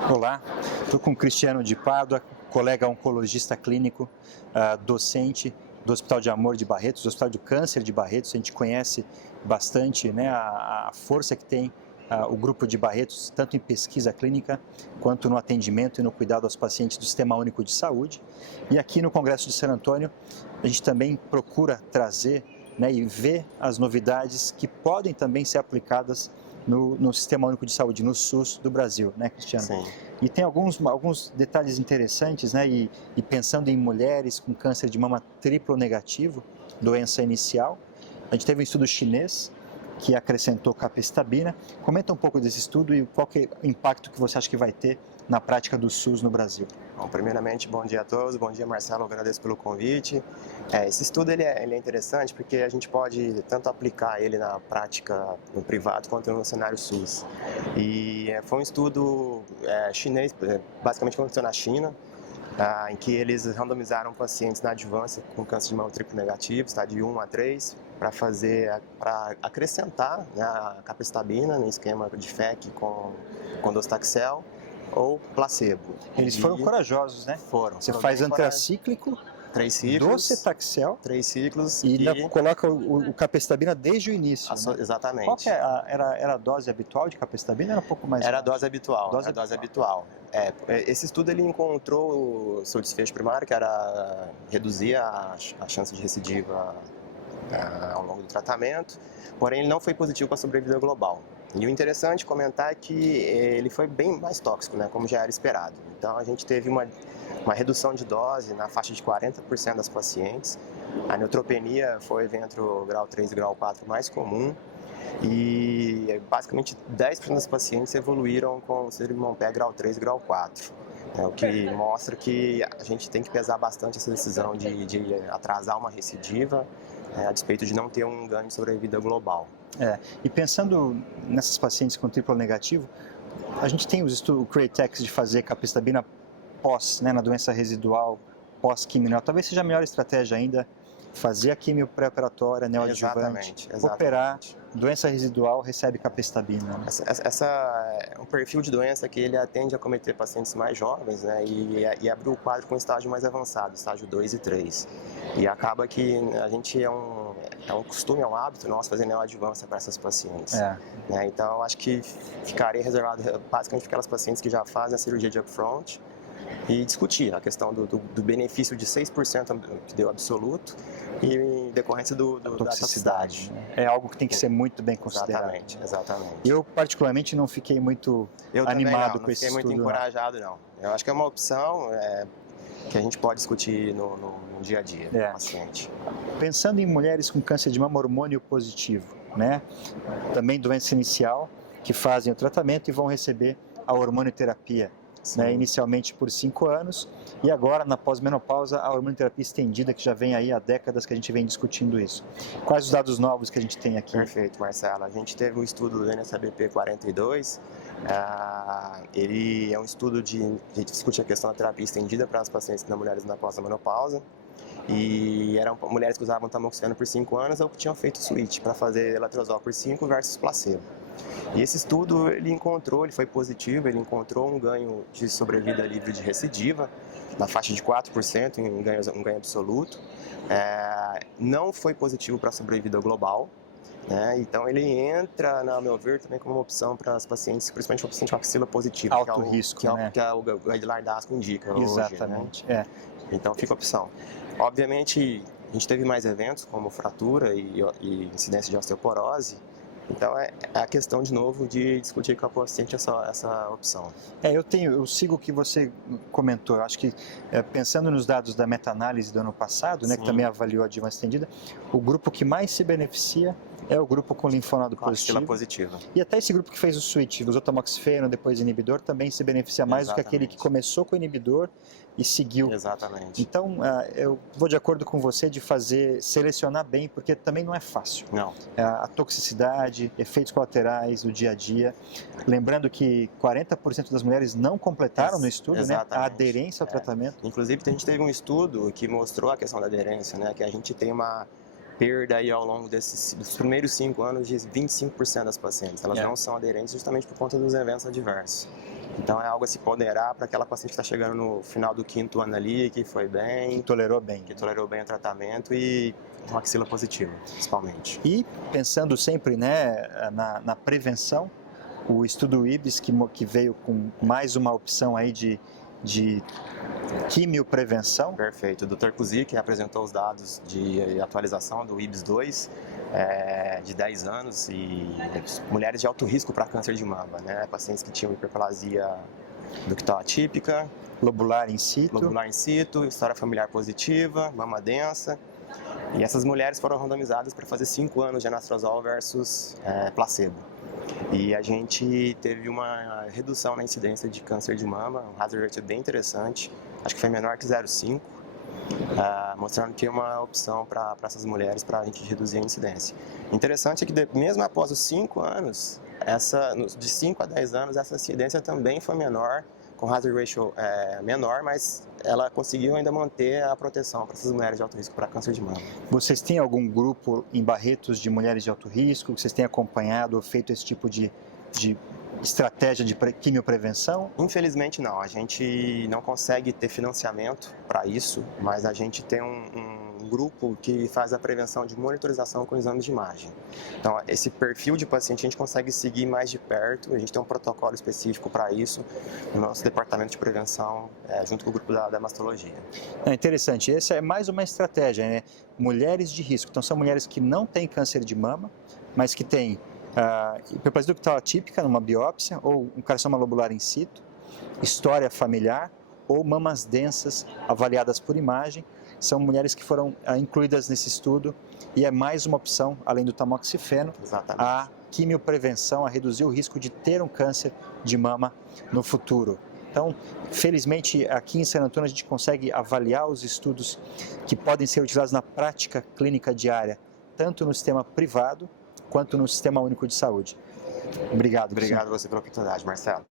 Olá, estou com o Cristiano de Pádua, colega oncologista clínico, docente do Hospital de Amor de Barretos, do Hospital do Câncer de Barretos. A gente conhece bastante, né, a força que tem o grupo de Barretos, tanto em pesquisa clínica, quanto no atendimento e no cuidado aos pacientes do Sistema Único de Saúde. E aqui no Congresso de San Antônio, a gente também procura trazer, né, e ver as novidades que podem também ser aplicadas no Sistema Único de Saúde, no SUS do Brasil, né, Cristiano? Sim. E tem alguns detalhes interessantes, né, e pensando em mulheres com câncer de mama triplo negativo, doença inicial, a gente teve um estudo chinês que acrescentou capecitabina. Comenta um pouco desse estudo e qual que é o impacto que você acha que vai ter na prática do SUS no Brasil. Bom, primeiramente, bom dia a todos. Bom dia, Marcelo. Agradeço pelo convite. Esse estudo ele é interessante porque a gente pode tanto aplicar ele na prática no privado quanto no cenário SUS. E foi um estudo chinês, basicamente aconteceu na China, em que eles randomizaram pacientes na advância com câncer de mama triplo negativo, estádio 1 a 3, para acrescentar, né, a capecitabina no esquema de FEC com docetaxel ou placebo. Eles foram corajosos, né? Foram. Você faz antracíclico, 3 ciclos, docetaxel 3 ciclos e ainda coloca o capecitabina desde o início, né? Exatamente. Qual que era a dose habitual de capecitabina? Era um pouco mais Era a baixa? dose habitual. A dose habitual. Esse estudo ele encontrou o seu desfecho primário, que era reduzir a chance de recidiva ao longo do tratamento, porém ele não foi positivo para a sobrevida global. E o interessante comentar é que ele foi bem mais tóxico, né, como já era esperado. Então a gente teve uma redução de dose na faixa de 40% das pacientes. A neutropenia foi entre o grau 3 e grau 4 mais comum. E basicamente 10% das pacientes evoluíram com síndrome Montpé grau 3 e grau 4. O que mostra que a gente tem que pesar bastante essa decisão de atrasar uma recidiva, a despeito de não ter um ganho de sobrevida global. E pensando nessas pacientes com triplo negativo, a gente tem os estudos, o Createx de fazer capecitabina pós, né, na doença residual, pós-quimio. Talvez seja a melhor estratégia ainda fazer a quimio pré-operatória, neoadjuvante, operar, doença residual, recebe capecitabina. Essa é um perfil de doença que ele atende a cometer pacientes mais jovens, né, e abrir o quadro com estágio mais avançado, estágio 2 e 3. E acaba que a gente é um costume, é um hábito nosso fazer neoadjuvância para essas pacientes. Né, então, eu acho que ficaria reservado basicamente para aquelas pacientes que já fazem a cirurgia de upfront, e discutir a questão do benefício de 6% que deu absoluto e em decorrência da toxicidade. É algo que tem que ser muito bem considerado. Exatamente. Eu, particularmente, não fiquei muito animado com esse estudo. Eu também não fiquei muito encorajado, não. Eu acho que é uma opção que a gente pode discutir no dia a dia com o paciente. Pensando em mulheres com câncer de mama hormônio positivo, né? Também doença inicial, que fazem o tratamento e vão receber a hormonioterapia. Né, inicialmente por 5 anos e agora na pós-menopausa a hormonioterapia estendida, que já vem aí há décadas que a gente vem discutindo isso. Quais os dados novos que a gente tem aqui? Perfeito, Marcelo. A gente teve um estudo do NSABP 42, ele é um estudo a gente discute a questão da terapia estendida para as pacientes das mulheres na pós-menopausa, e eram mulheres que usavam tamoxifeno por 5 anos ou que tinham feito switch para fazer letrozol por 5 versus placebo. E esse estudo ele foi positivo, ele encontrou um ganho de sobrevida livre de recidiva, na faixa de 4% em um ganho absoluto. Não foi positivo para a sobrevida global, né? Então ele entra, no meu ver, também como uma opção para as pacientes, principalmente para o paciente com axila positiva, alto risco, né? Que é o guideline da ASCO indica. Exatamente. Hoje, né? Então fica a opção. Obviamente, a gente teve mais eventos, como fratura e incidência de osteoporose. Então é a questão, de novo, de discutir com a paciente essa opção. Eu sigo o que você comentou. Eu acho que, pensando nos dados da meta-análise do ano passado, né, que também avaliou a adjuvância estendida, o grupo que mais se beneficia é o grupo com linfonodo positivo. E até esse grupo que fez o switch, usou tamoxifeno, depois inibidor, também se beneficia mais do que aquele que começou com o inibidor e seguiu. Exatamente. Então, eu vou de acordo com você de selecionar bem, porque também não é fácil. Não. A toxicidade, efeitos colaterais do dia a dia. Lembrando que 40% das mulheres não completaram no estudo, né, a aderência ao tratamento. Inclusive, a gente teve um estudo que mostrou a questão da aderência, né, que a gente tem perda aí ao longo dos primeiros 5 anos de 25% das pacientes. Elas não são aderentes justamente por conta dos eventos adversos. Então é algo a se ponderar para aquela paciente que está chegando no final do 5º ano ali, que foi bem, que tolerou bem o tratamento e uma axila positiva, principalmente. E pensando sempre, né, na prevenção, o estudo IBS que veio com mais uma opção aí de quimioprevenção. Perfeito. O Dr. Kuzik apresentou os dados de atualização do IBS-2 de 10 anos e mulheres de alto risco para câncer de mama, né? Pacientes que tinham hiperplasia ductal atípica, lobular in situ, história familiar positiva, mama densa. E essas mulheres foram randomizadas para fazer 5 anos de anastrozol versus placebo. E a gente teve uma redução na incidência de câncer de mama, um hazard ratio bem interessante, acho que foi menor que 0,5, mostrando que é uma opção para essas mulheres para a gente reduzir a incidência. Interessante é que mesmo após os 5 anos, de 5 a 10 anos, essa incidência também foi menor, com hazard ratio menor, mas ela conseguiu ainda manter a proteção para essas mulheres de alto risco para câncer de mama. Vocês têm algum grupo em Barretos de mulheres de alto risco que vocês têm acompanhado ou feito esse tipo de estratégia de quimioprevenção? Infelizmente não, a gente não consegue ter financiamento para isso, mas a gente tem um grupo que faz a prevenção de monitorização com exames de imagem. Então, esse perfil de paciente a gente consegue seguir mais de perto, a gente tem um protocolo específico para isso no nosso departamento de prevenção, junto com o grupo da mastologia. É interessante, essa é mais uma estratégia, né? Mulheres de risco, então são mulheres que não têm câncer de mama, mas que têm hiperplasia ductal atípica numa biópsia, ou um carcinoma lobular in situ, história familiar, ou mamas densas avaliadas por imagem. São mulheres que foram incluídas nesse estudo e é mais uma opção, além do tamoxifeno, a quimioprevenção, a reduzir o risco de ter um câncer de mama no futuro. Então, felizmente, aqui em San Antônio a gente consegue avaliar os estudos que podem ser utilizados na prática clínica diária, tanto no sistema privado quanto no Sistema Único de Saúde. Obrigado. Obrigado a você pela oportunidade, Marcelo.